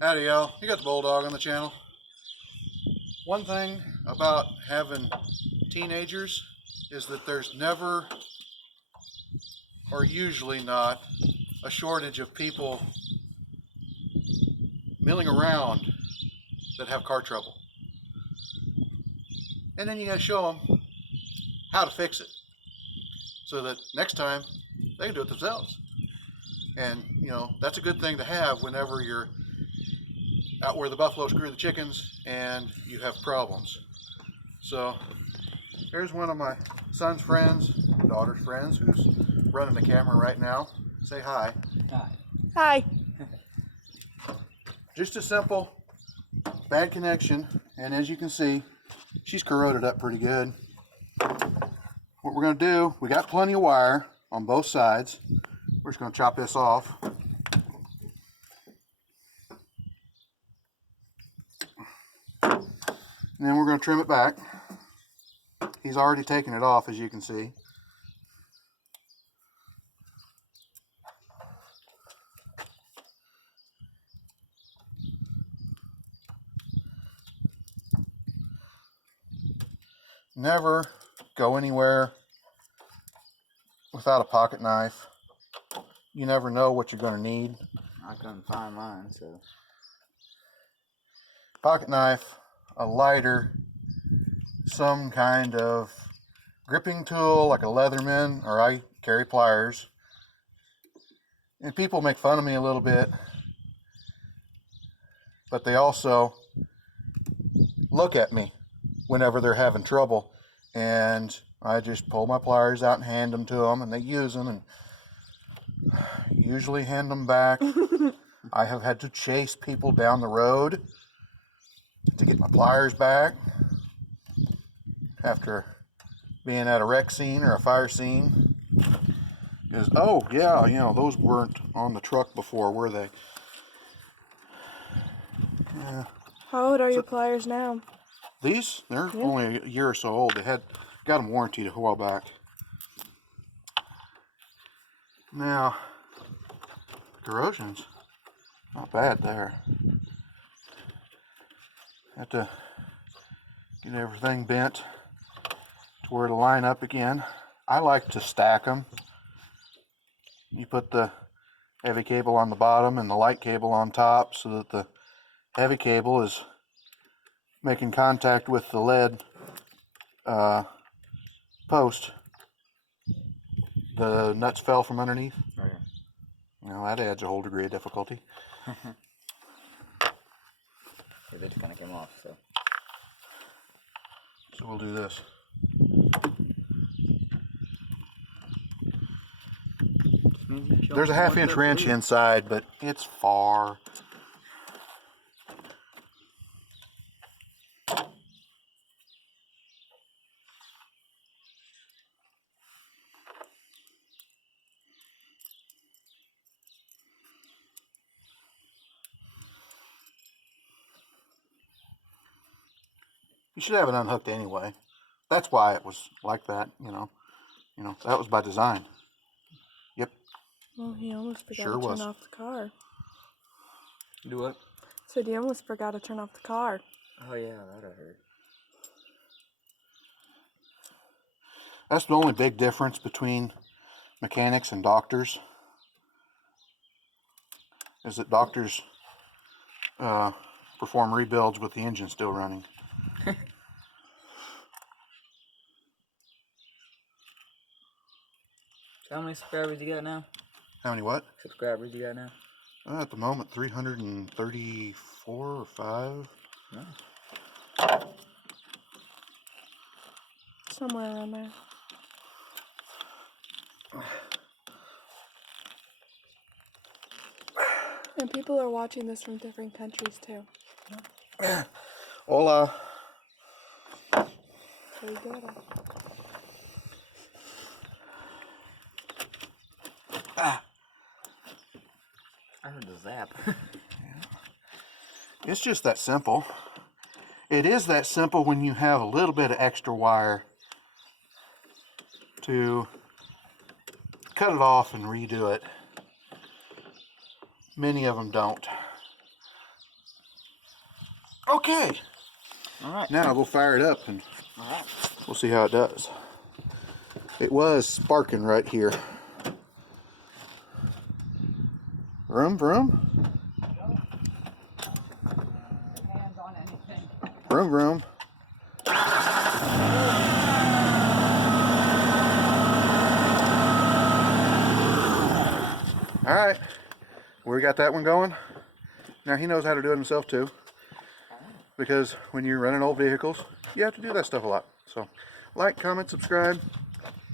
Howdy y'all, you got the Bulldog on the channel. One thing about having teenagers is that there's never, or usually not, a shortage of people milling around that have car trouble. And then you gotta show them how to fix it so that next time they can do it themselves. And you know, that's a good thing to have whenever you're out where the buffalo screw the chickens and you have problems. So here's one of my son's friends, daughter's friends, who's running the camera right now. Say hi. Hi. Hi. Just a simple bad connection, and as you can see, she's corroded up pretty good. What we're going to do, we got plenty of wire on both sides. We're just going to chop this off. And then we're going to trim it back. He's already taken it off, as you can see. Never go anywhere without a pocket knife. You never know what you're going to need. I couldn't find mine, so. Pocket knife, a lighter, some kind of gripping tool like a Leatherman, or I carry pliers. And people make fun of me a little bit, but they also look at me whenever they're having trouble, and I just pull my pliers out and hand them to them, and they use them and usually hand them back. I have had to chase people down the road to get my pliers back after being at a wreck scene or a fire scene. Because, oh yeah, you know, those weren't on the truck before, were they? Yeah. How old are your pliers now? These, they're only a year or so old. They got them warranted a while back. Now, corrosion's not bad there. Have to get everything bent to where to line up again. I like to stack them. You put the heavy cable on the bottom and the light cable on top so that the heavy cable is making contact with the lead post. The nuts fell from underneath. Oh, yeah. You know, that adds a whole degree of difficulty. Yeah, they just kind of came off, so. So we'll do this. There's a half-inch wrench inside, but it's far. You should have it unhooked anyway. That's why it was like that, you know. You know, that was by design. Yep. Well, he almost forgot Sure to turn was. off the car. Do what? Said he almost forgot to turn off the car. Oh, yeah, that I heard. That's the only big difference between mechanics and doctors, is that doctors perform rebuilds with the engine still running. So how many subscribers you got now? How many what? Subscribers you got now? At the moment, 334 or 5. Nice. Somewhere around there. And people are watching this from different countries too. Hola. So we get it. I heard the zap. It's just that simple. It is that simple when you have a little bit of extra wire to cut it off and redo it. Many of them don't. Okay, All right. now I'll go fire it up and All right. we'll see how it does. It was sparking right here. Vroom, vroom. Hands on anything. Vroom, vroom. All right, we got that one going. Now he knows how to do it himself too, because when you're running old vehicles, you have to do that stuff a lot. So like, comment, subscribe,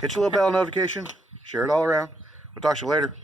hit your little bell notification, share it all around. We'll talk to you later.